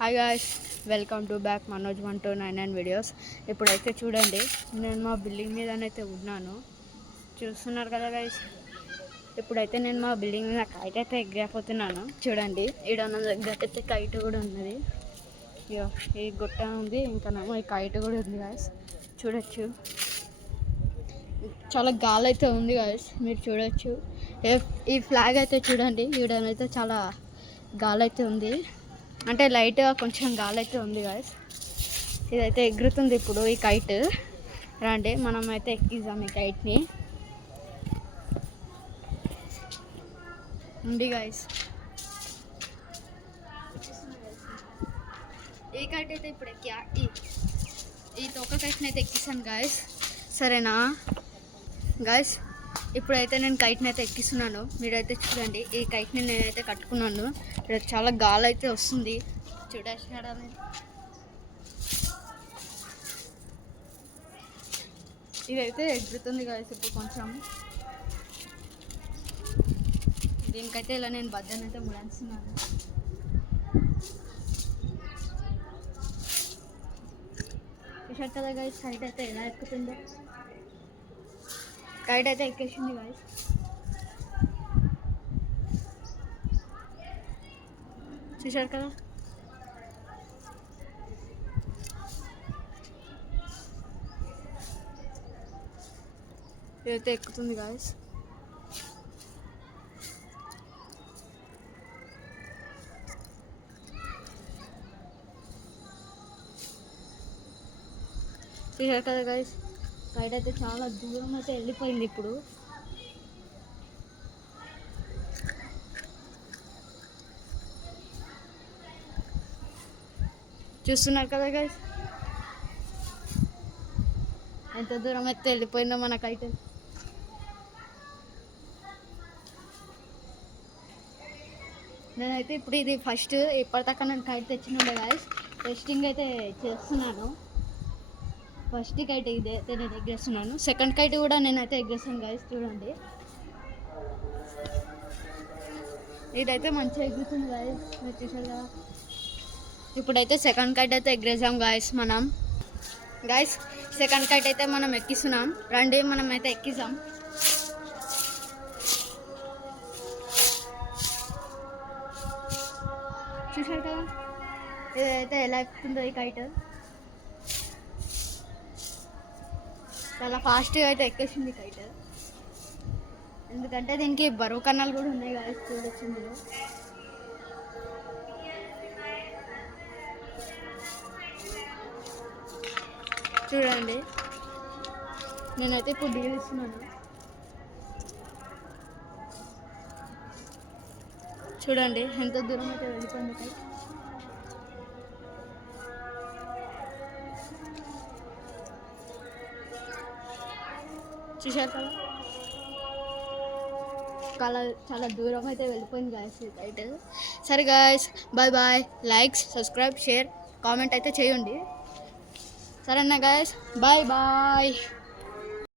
Hi guys, welcome to back Manoj 1299 videos. ఇప్పుడైతే చూడండి, నేను మా బిల్డింగ్ మీదనైతే ఉన్నాను, చూస్తున్నారు కదా గైస్. ఇప్పుడైతే నేను మా బిల్డింగ్ మీద కైట్ అయితే ఎగిరిపోతున్నాను. చూడండి, ఈడ నా దగ్గర అయితే కైట్ కూడా ఉన్నది. ఇక ఈ గుట్ట ఉంది, ఇంకా ఈ కైట్ కూడా ఉంది గాయస్, చూడొచ్చు. చాలా గాలి అయితే ఉంది గాయస్, మీరు చూడొచ్చు. ఈ ఫ్లాగ్ అయితే చూడండి, ఈడనైతే చాలా గాలి అయితే ఉంది, అంటే లైట్గా కొంచెం గాలి అయితే ఉంది గాయస్. ఇదైతే ఎగురుతుంది ఇప్పుడు ఈ కైట్. రండి మనం అయితే ఎక్కిద్దాం ఈ కైట్ని. ఉంది గాయస్, ఈ కైట్ అయితే ఇప్పుడు ఈ తొక్క కైట్ని అయితే ఎక్కిస్తాను గాయస్, సరేనా గాయస్. ఇప్పుడైతే నేను కైట్ని అయితే ఎక్కిస్తున్నాను, మీరైతే చూడండి. ఈ కైట్ని నేనైతే కట్టుకున్నాను, చాలా గాలి అయితే వస్తుంది, చూడండి. ఇదైతే ఎగురుతుంది గాయస్ ఇప్పుడు కొంచెం. దీనికైతే ఇలా నేను బద్దనైతే అయితే ముడంచున్నాను. చూసారు కదా గాయస్, కైట్ అయితే ఎలా ఎక్కుతుందో. కైట్ అయితే ఎక్కేసింది గాయస్. చూసారు కదా, ఇదైతే ఎక్కుతుంది గాయస్. చూసారు కదా గాయస్, కైట్ అయితే చాలా దూరం అయితే వెళ్ళిపోయింది ఇప్పుడు. చూస్తున్నారు కదా గైస్, ఎంత దూరం అయితే వెళ్ళిపోయిందో మన కైట్. నేనైతే ఇప్పుడు ఇది ఫస్ట్ ఇప్పటిదాకా నేను కైట్ తెచ్చినుండే గాయస్, టెస్టింగ్ అయితే చేస్తున్నాను. ఫస్ట్ కైట్ ఇదైతే నేను ఎగ్గేస్తున్నాను, సెకండ్ కైట్ కూడా నేనైతే ఎగ్గేస్తాను గాయస్. చూడండి, ఇదైతే మంచిగా ఎగురుతుంది గాయస్, మీరు చూసారు కదా. ఇప్పుడైతే సెకండ్ కైట్ అయితే ఎగ్గేసాం గాయస్ మనం. గాయస్, సెకండ్ కైట్ అయితే మనం ఎక్కిస్తున్నాం, రండి మనం అయితే ఎక్కిస్తాం. చూసారు కదా, ఇదైతే ఎలా ఎక్కుతుందో ఈ కైట్. చాలా ఫాస్ట్గా అయితే ఎక్కేసింది కైట్, ఎందుకంటే దీనికి బరువు కన్నాలు కూడా ఉన్నాయి గాయస్, చూడొచ్చు మీరు. చూడండి, నేనైతే ఇప్పుడు డీల్ ఇస్తున్నాను. చూడండి ఎంత దూరం అయితే వెళ్ళిపోయింది. చూసారు కదా, చాలా దూరం అయితే వెళ్ళిపోయింది గాయస్ కైట్. సరే guys, bye bye. Likes, subscribe, share, comment అయితే చేయండి, సరేనా గాయస్. Bye bye.